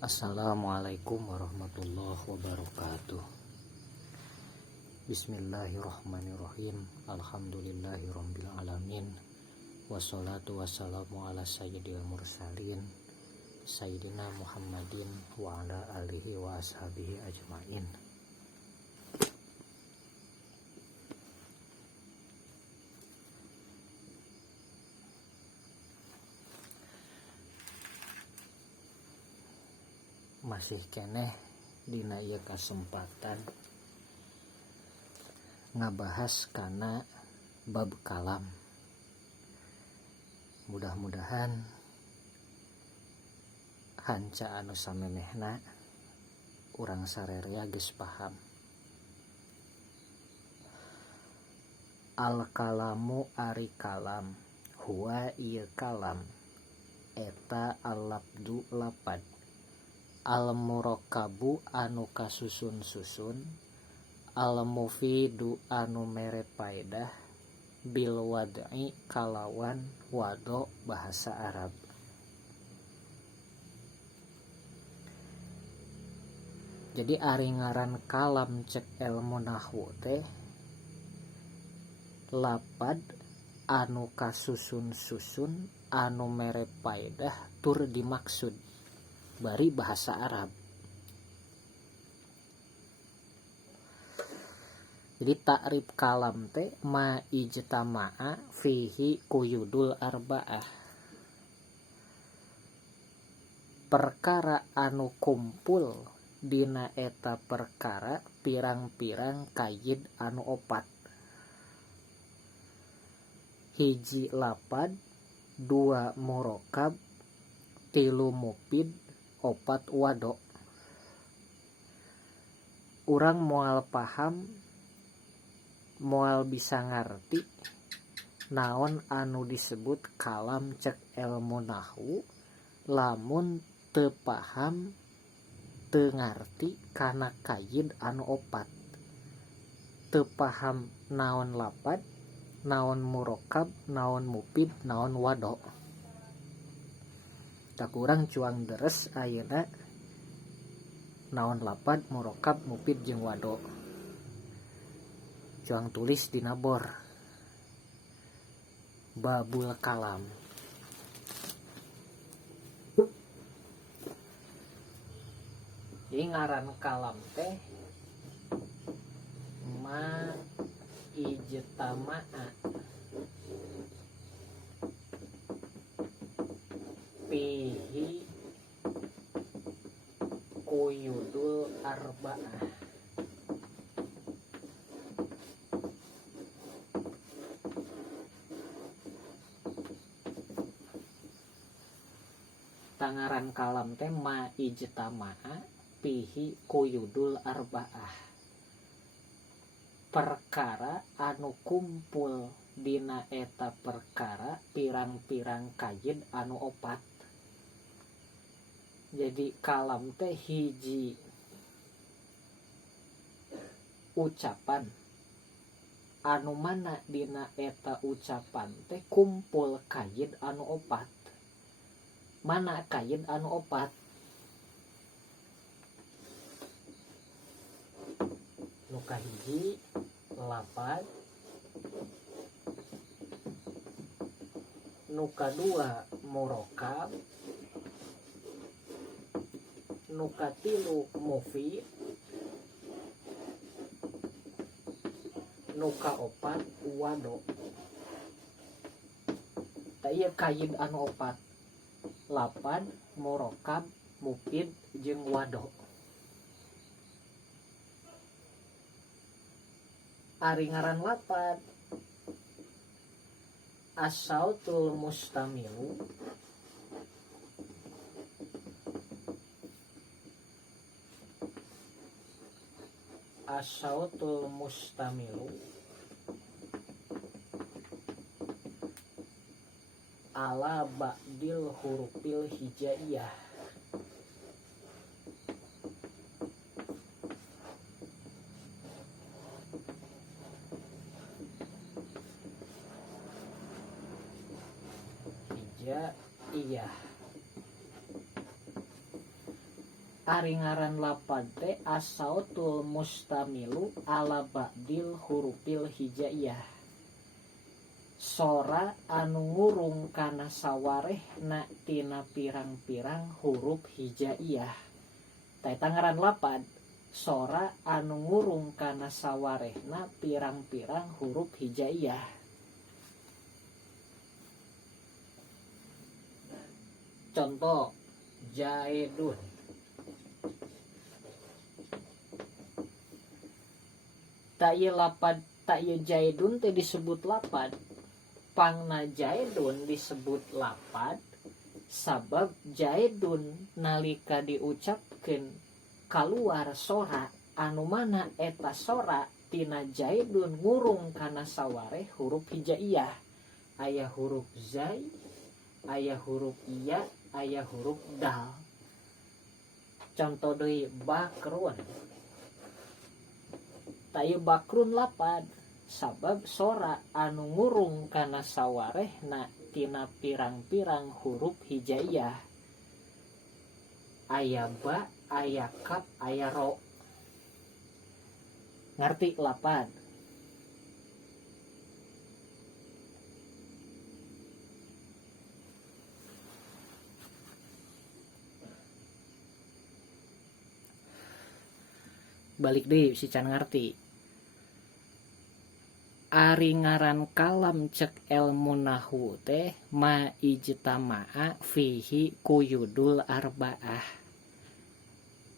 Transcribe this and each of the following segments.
Assalamualaikum warahmatullahi wabarakatuh. Bismillahirrahmanirrahim. Alhamdulillahirabbil alamin. Wassalatu wassalamu ala sayyidil mursalin Sayyidina Muhammadin wa ala alihi wa ashabihi ajmain. Masih keneh dina ieu kasempatan ngabahas kana bab kalam. Mudah-mudahan hanca anu samenehna urang sarerea geus paham. Al kalamu ari kalam, huwa ieu kalam eta al-labdu lapad, al-murakabu anu kasusun-susun, al-mufidu anu mere paedah, bil wad'i kalawan wado bahasa Arab. Jadi ari ngaran kalam cek ilmu nahwu teh lapad anu kasusun-susun anu mere paedah tur dimaksud bari bahasa Arab. Jadi takrib kalam teh ma ijtama'a fihi quyudul arba'ah, perkara anu kumpul dina eta perkara pirang-pirang qaid anu opat. Hiji lapad, dua murakab, tilu mufid, opat wado. Urang moal paham, moal bisa ngarti naon anu disebut kalam cek ilmu nahwu, lamun teu paham teu ngarti kana qaid anu opat, teu paham naon lapad, naon murakab, naon mufid, naon wado. Tak urang cuang deres ayeuna naon lapad, murakab, mufid jeung wado. Cuang tulis dina bor babul kalam. Jadi ngaran kalam teh ma ijtama'a fihi quyudul arba'ah. Tangaran kalam teh ma ijtama'a fihi quyudul arba'ah, perkara anu kumpul dina eta perkara pirang-pirang qaid anu opat. Jadi kalam teh hiji ucapan anu mana dina eta ucapan teh kumpul qaid anu opat. Mana qaid anu opat? Nu kahiji lapad, nu kadua murakab, nu katilu mufid, nu kaopat wado. Ta ieu qaid anu opat, lapad, murakab, mufid jeung wado. Ari ngaran lapad as-sautul mustamilu, as-sautul mustamilu ala ba'dil hurufil hijaiyah. Hijaiyah ari ngaran lapad teh asautul mustamilu ala ba'dil hurufil hijaiyah. Sora anu ngurung kana sawarehna tina pirang-pirang huruf hijaiyah. Eta ngaran lapad sora anu ngurung kana sawarehna pirang-pirang huruf hijaiyah. Contoh jaidun. Tak ieu lapad, tak ieu jaidun teh disebut lapad. Pangna jaidun disebut lapad sabab jaidun nalika diucapkeun kaluar sora anu mana eta sora tina jaidun ngurung kana sawareh huruf hijaiyah. Aya huruf zai, aya huruf iya, aya huruf dal. Contoh deui bakrun. Tak ieu bakrun lapad sabab sora anu ngurung kana sawarehna tina pirang-pirang huruf hijaiyah. Aya ba, aya kaf, aya ro. Ngarti lapad? Balik deh si can ngarti. Ari ngaran kalam cek ilmu nahwu teh ma ijtama'a fihi kuyudul arba'ah.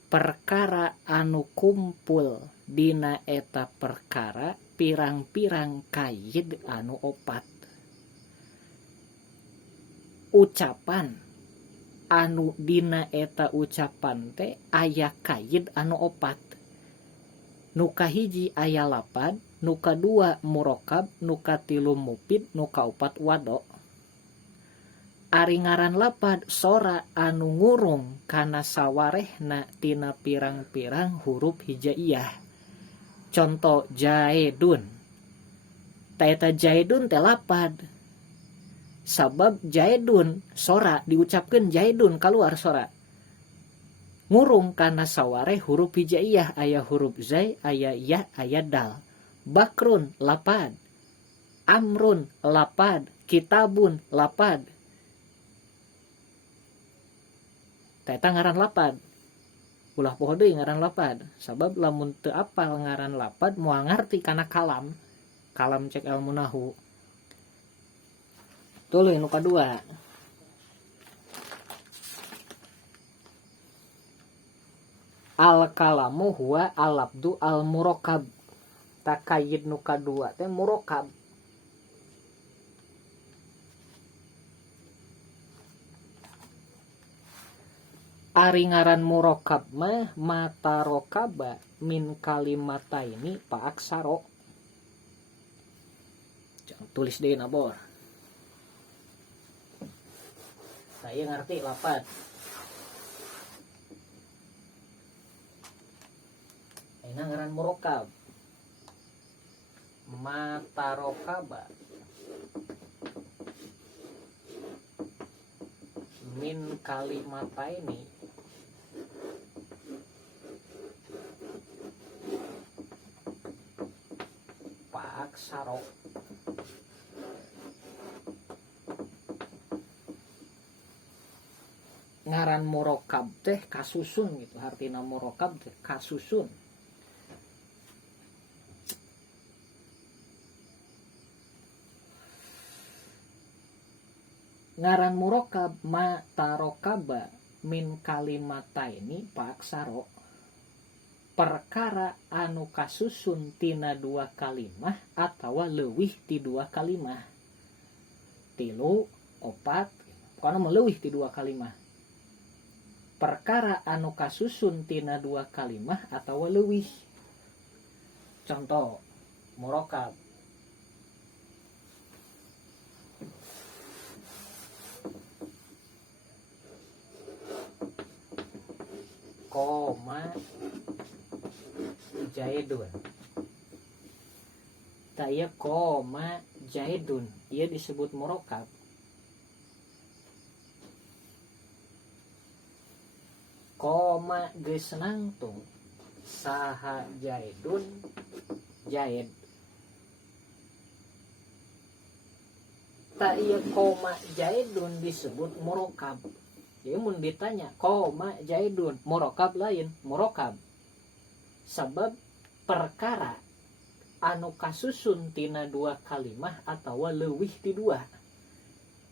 Perkara anu kumpul dina eta perkara pirang-pirang kaid anu opat. Ucapan anu dina eta ucapan teh aya kaid anu opat. Nu kahiji aya lapad, nu kadua murokab, nu katilu mupid, nu kaopat wado. Ari ngaran lapad sora anu ngurung kana sawarehna tina pirang-pirang huruf hijaiyah. Contoh jaidun. Eta jaidun teh lapad. Sabab jaidun sora diucapkeun jaidun kaluar sora. Ngurung kana sawareh huruf hijaiyah, aya huruf zai, aya ya, aya dal. Bakrun lapad, amrun lapad, kitabun lapad. Eta ngaran lapad. Ulah poho deui ngaran lapad, sabab lamun teu apal ngaran lapad moal ngarti kana kalam. Kalam cek ilmu nahwu. Tuluy nu kadua. Al-kalamu huwa al-labdu al-murokab. Takayid nu kadua teh murokab. Ari ngaran murokab mah mata rokaba min kalimata ini pa aksaro. Tulis deui nabor. Saya ngerti lapad. Ayeuna ngaran murokab. Mata rokaba min kalimata ini pak saro. Ngaran murokab teh kasusun gitu, artina murokab teh kasusun. Ngaran murokab ma tarokaba min kalimata ini pak saro. Perkara anu kasusun tina dua kalimah atawa leuwih ti dua kalimah. Tilu, opat, pokona meleuwih ti dua kalimah. Perkara anu kasusun tina dua kalimah atawa leuwih. Contoh murokab. Koma jaidun. Taya koma jaidun, ia disebut murokab. koma geus nangtung saha Jaidun Jaid. Tak iya koma Jaidun disebut murokab. Jadi mun ditanya koma Jaidun murokab lain murokab. Sebab perkara anu kasusun tina dua kalimah atawa leuwih ti dua.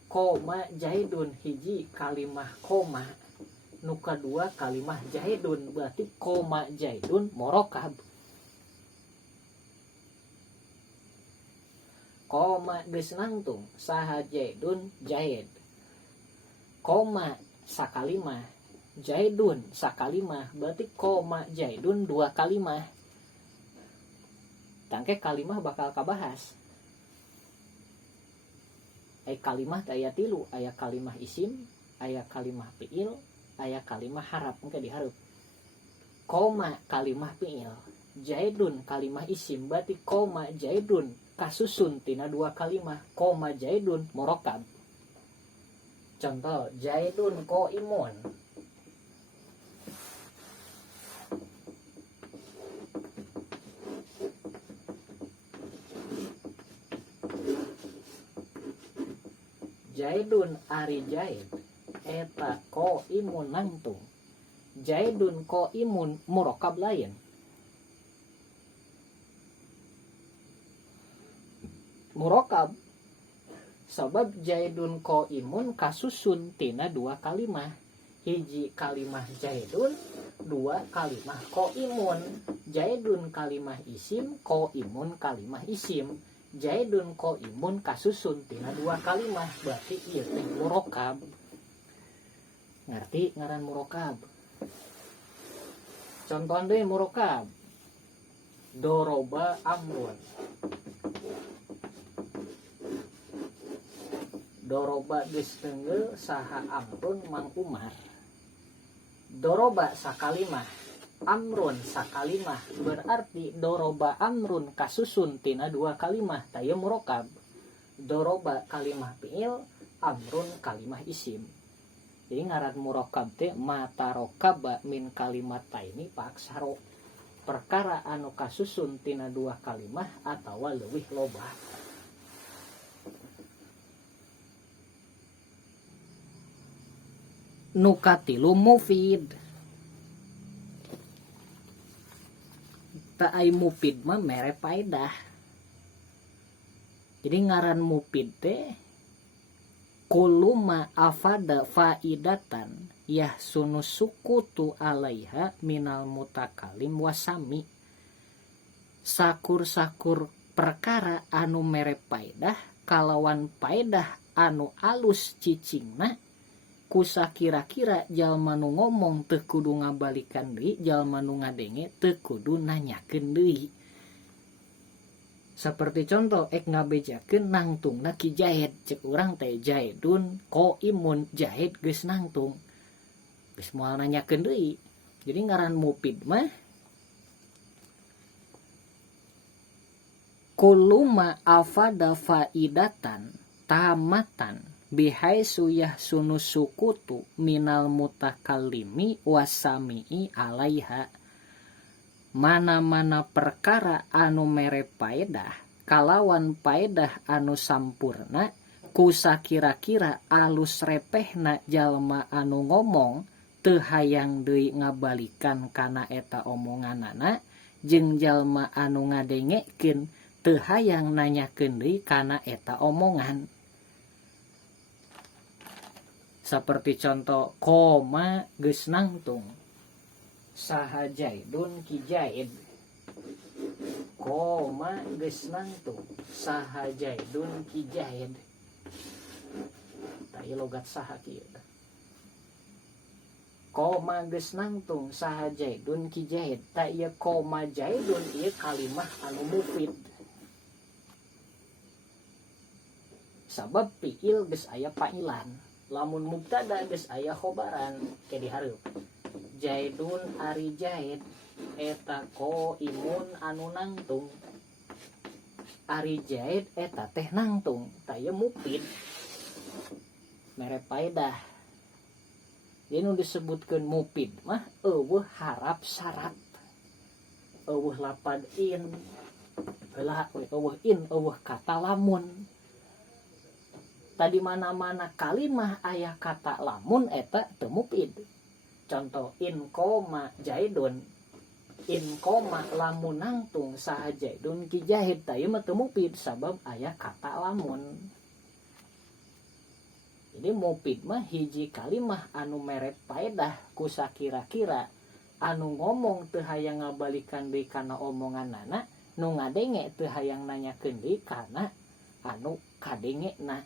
Koma Jaidun hiji kalimah koma, nu kadua kalimah Jaidun, berarti koma Jaidun murokab. Koma geus nangtung saha Jaidun Jaid. Koma sakalimah, Jaidun sakalimah, berarti koma Jaidun dua kalimah. Tangke kalimah bakal kabahas. Aya kalimah aya tilu, aya kalimah isim, aya kalimah fiil, aya kalimah harap, engke dihareup. Koma kalimah fiil, Jaidun kalimah isim, berarti koma Jaidun kasusun tina dua kalimah, koma Jaidun murokab. Contoh, Jaidun qaimun. Jaidun ari Jaid eta qaimun nangtung. Jaidun qaimun murokab lain. Murokab sabab Jaidun qaimun kasusun tina dua kalimah. Hiji kalimah Jaidun, dua kalimah qaimun. Jaidun kalimah isim, qaimun kalimah isim. Jaidun qaimun kasusun tina dua kalimah, berarti ieu teh murokab. Ngerti ngaran murokab? Contohan deui murokab. Doroba amrun. Doroba geus teungeul saha amrun Mang Umar. Doroba sakalimah, amrun sakalimah, berarti doroba amrun kasusun tina dua kalimah, taya murokab. Doroba kalimah fiil, amrun kalimah isim. Jadi ngaran murokab teh matarokaba min kalimataini paksaro. Perkara anu kasusun tina dua kalimah atawa leuwih loba. Nukatilu mufid. Tak ai mufid mah mere faedah. Jadi ngaran mufid teh kuluma afada faidatan yahsunu sukutu alaiha minal mutakalim wasami. Sakur-sakur perkara anu mere faedah kalawan faedah anu alus cicingna kusa kira-kira jalma nu ngomong teu kudu ngabalikan deui, jalma nu ngadenge teu kudu nanyakeun deui. Seperti contoh ngabejakeun nangtungna Ki Jaid, cek urang teh Jaidun qaimun, Jaid geus nangtung. Geus moal nanyakeun deui. Jadi ngaran mufid mah kuluma afada faidatan tamatan bihai suyah sunu sukutu minal mutakallimi wasami'i alaiha. Mana-mana perkara anu mere paedah kalawan paedah anu sampurna kusa kira-kira alus repehna jalma anu ngomong teu hayang deui ngabalikan kana eta omonganana, jeung jalma anu ngadengekeun teu hayang nanyakeun deui kana eta omongan. Seperti contoh koma geus nangtung saha Jaidun Ki Jaid. Koma geus nangtung saha Jaidun Ki Jaid. Tah logat saha kieu. Koma geus nangtung saha Jaidun Ki Jaid. Tah ieu koma Jaidun ieu kalimah anu mufid. Sabab fiil geus aya failan. Lamun mubtada geus aya khobaran ke dihareup. Jaidun ari Jaid eta qaimun anu nangtung. Ari Jaid eta teh nangtung, tah ieu mufid. Mere faedah. Jadi nu disebutkeun mupid mah eueuh harap syarat, eueuh lapad in, heula eueuh in, eueuh kata lamun. Tadi mana-mana kalimah aya kata lamun eta teu mupid. Contoh in koma Zaidun, in koma lamun nangtung saha Zaidun ki Zaid, tah ieu mah teu mupid sabab aya kata lamun. Jadi mupid mah hiji kalimah anu mere paedah ku sakira-kira anu ngomong teu hayang ngabalikan deui kana omonganana, nu ngadenge teu hayang nanyakeun deui kana anu kadengena.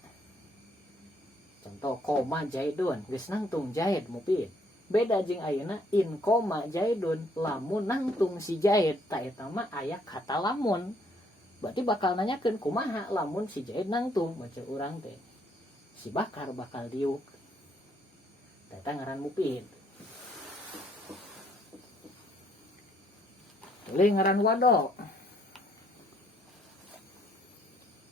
Contoh koma Zaidun geus nangtung Zaid mupid. Beda jeung ayeuna in koma Zaidun lamun nangtung si Zaid, ta eta mah aya kata lamun. Berarti bakal nanyakeun kumaha lamun si Zaid nangtung, baca urang teh. Si Bakar bakal diuk. Ta eta ngaran mupid. Tuluy ngaran wado.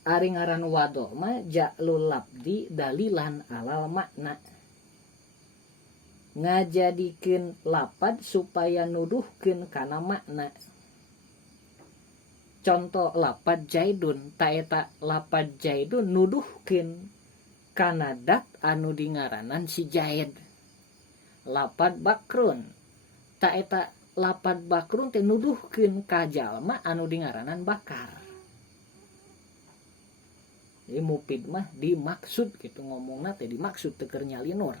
Ari ngaran wado mah ja'lul labdi dalilan alal makna. Ngajadikeun lapad supaya nuduhkeun kana makna. Contoh lapad Zaidun, ta eta lapad Zaidun nuduhkeun kana dat anu dingaranan si Zaid. Lapad Bakrun, ta eta lapad Bakrun teh nuduhkeun ka jalma anu dingaranan Bakar. Jadi mupid mah dimaksud gitu ngomongna teh dimaksud teu keur nyalinur.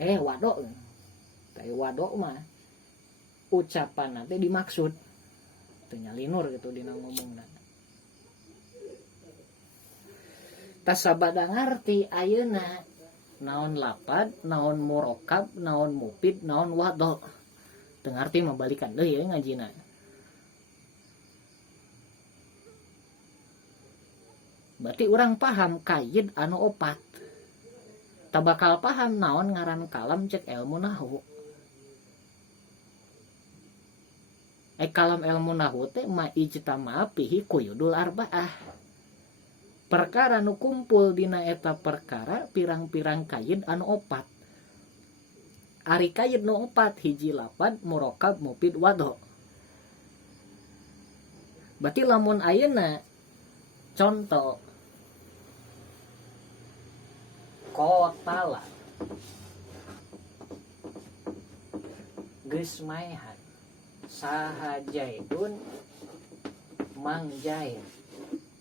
Wado. Kayak wado mah ucapanna teh dimaksud teu nyalinur gitu dina ngomongna. Tas sabada ngarti ayeuna naon lapad, naon murokab, naon mupid, naon wado. Teu ngarti mah balikan deui ngajina. Berarti urang paham qaid anu opat. Tak bakal paham naon ngaran kalam cek ilmu nahwu. Kalam ilmu nahwu teh ma ijtama fihi quyudul arba'ah. Perkara nu kumpul dina eta perkara pirang-pirang qaid anu opat. Ari qaid nu opat hiji lapad, murokab, mupid, wado. Berarti lamun ayeuna contoh kotala geus maehan saha Zaidun Mang Zaid.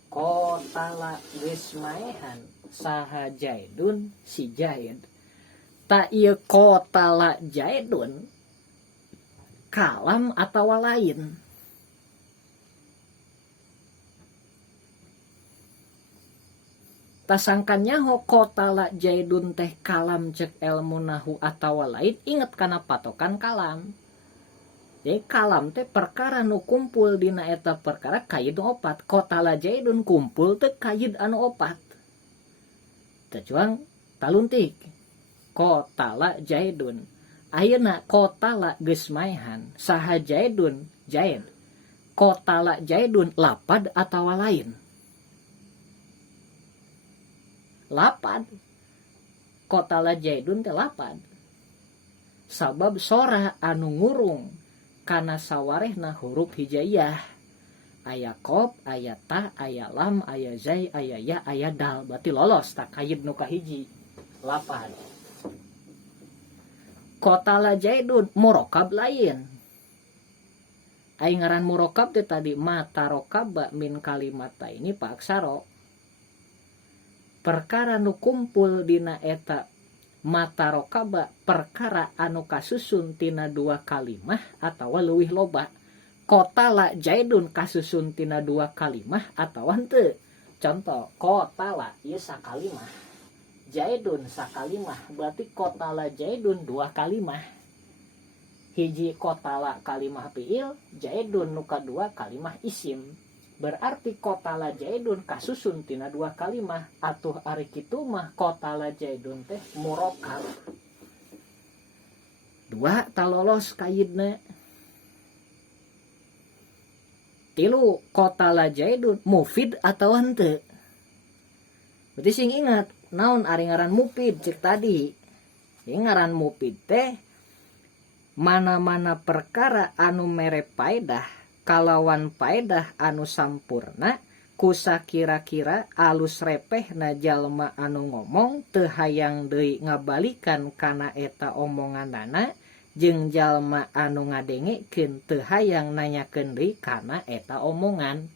Kotala geus maehan saha Zaidun si Zaid. Ta ieu kotala Zaidun kalam atawa lain. Tasangkannya ho kotala Zaidun teh kalam cek ilmu nahu atawa lain, inget kana patokan kalam. Jadi kalam teh perkara nu kumpul dina eta perkara qaid nu opat. Kotala Zaidun kumpul teh qaid anu opat. Tejuang taluntik. Kotala Zaidun. Ayeuna kotala geus maehan saha Zaidun Zaid. Kotala Zaidun lapad atawa lain. Lapad. Kotala Zaidun teh lapad. Sabab sora anu ngurung kana sawarehna huruf hijaiyah. Aya qaf, aya ta, aya lam, aya zai, aya ya, aya dal. Berarti lolos tak qaid nu kahiji. Lapad. Kotala Zaidun murokab lain. Ai ngaran murokab teh tadi mata rokaba min kalimata ini pak aksaro. Perkara nu kumpul dina eta mata rokaba perkara anu kasusun tina dua kalimah atawa leuwih loba. Kotala Zaidun kasusun tina dua kalimah atawa henteu. Contoh kotala ieu sakalimah, Zaidun sakalimah, berarti kotala Zaidun dua kalimah. Hiji kotala kalimah fiil, Zaidun nu kadua kalimah isim. Berarti kotala Zaidun kasusun tina dua kalimah. Atuh ari kitu mah kotala Zaidun teh murokab. Dua talolos qaidna. Tilu kotala Zaidun mufid atau henteu. Berarti sing ingat naon ari ngaran mufid cek tadi. ngaran mufid teh mana-mana perkara anu mere paedah kalawan paedah anu sampurna kusa kira-kira alus repeh na jalma anu ngomong teu hayang deui ngabalikan kana eta omonganana jeung jalma anu ngadengekeun teu hayang nanyakeun deui kana eta omongan.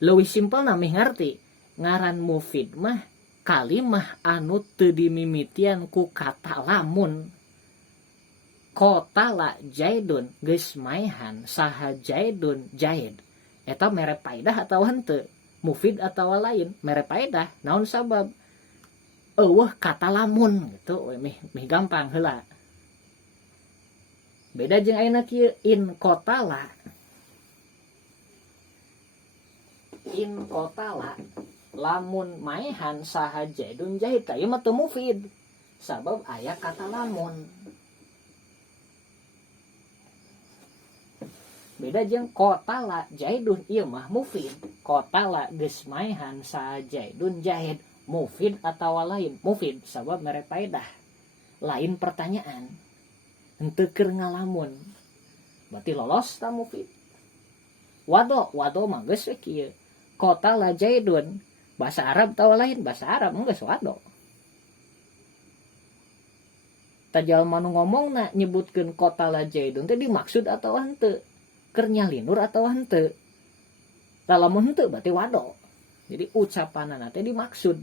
Leuwih simpel namih ngarti ngaran mufid mah kalimah anu teu dimimitian ku kata lamun. Qotala Zaidun geus maehan saha Zaidun Zaid eta mere paedah atawa henteu, mufid atawa lain mere paedah. Naon sabab? Eueuh kata lamun gitu mih gampang heula. Beda jeung ayeuna kieu in qotala. In qotala lamun maehan saha Zaidun Zaid ieu mah teu mufid. Sabab aya kata lamun. Beda jeung qotala Zaidun ieu mah mufid. Qotala geus maehan saha Zaidun Zaid, mufid atawa lain? Mufid sabab mere paedah. Lain pertanyaan. Henteu keur ngalamun. Berarti lolos ta mufid. Wado mah geus we kieu. Qotala Zaidun bahasa Arab tawa lain, bahasa Arab geus wado. Tajalma nu ngomongna nyebutkeun qotala Zaidun teh dimaksud atawa henteu? Keur nyalinur atawa henteu? Lamun henteu berarti wado. Jadi ucapanana teh dimaksud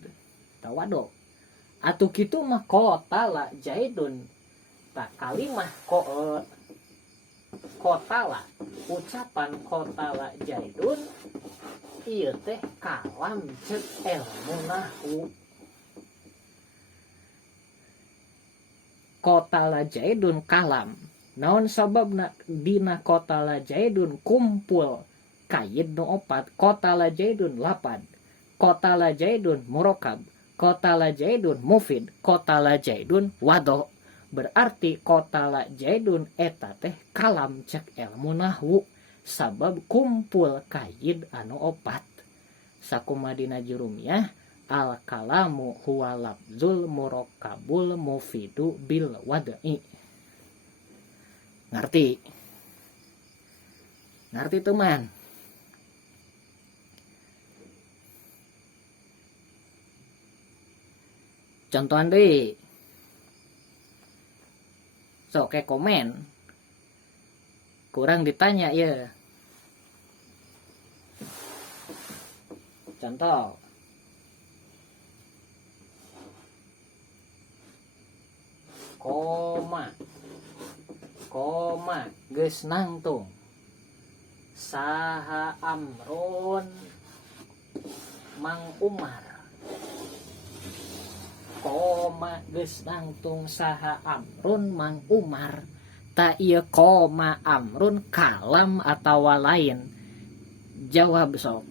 ta wado. Atuh kitu mah qotala Zaidun ta kalimah qotala ucapan qotala Zaidun ieu teh kalam ceuk ilmu nahwu. Qotala Zaidun kalam. Naon sababna dina qotala Zaidun kumpul kaid nu opat. Qotala Zaidun lapad, qotala Zaidun murokab, qotala Zaidun mufid, qotala Zaidun wado. Berarti qotala Zaidun eta teh kalam cek ilmu nahwu sabab kumpul kaid anu opat. Sakumadina jurumiyah al kalamu huwa lafzul murokkabul mufidu bil wad'i. Ngerti teman. Contohan deui. Sok ke komen. Kurang ditanya ya. Contoh. Koma geus nangtung saha Amrun Mang Umar. Koma geus nangtung saha Amrun Mang Umar. Ta ieu koma Amrun kalam atawa lain? Jawab sok.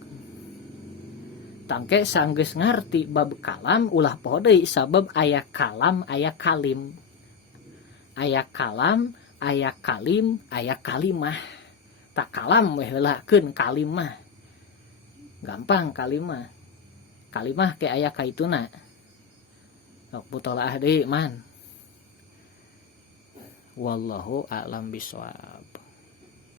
Tangke sanggeus ngarti bab kalam ulah poho deui sabab aya kalam aya kalim. Aya kalam, aya kalim, aya kalimah. Tak kalam we heulakeun kalimah. Gampang kalimah. Kalimah ke aya kaituna. Sok butolah deui man. Wallahu a'lam bishawab.